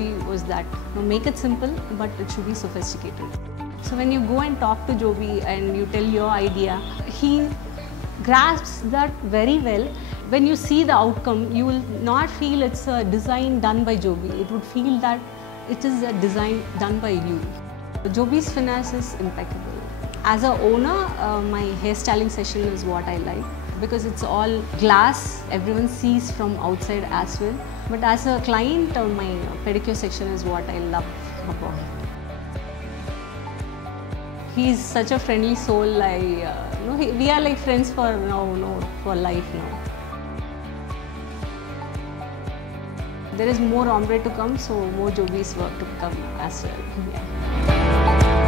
Joby was that, make it simple, but it should be sophisticated. So when you go and talk to Joby and you tell your idea, he grasps that very well. When you see the outcome, you will not feel it's a design done by Joby. It would feel that it is a design done by you. Joby's finesse is impeccable. As an owner, my hairstyling session is what I like because it's all glass. Everyone sees from outside as well. But as a client, my pedicure section is what I love about it. He's such a friendly soul. We are like friends for for life now. There is more ombre to come, so more Joby's work to come as well. Yeah.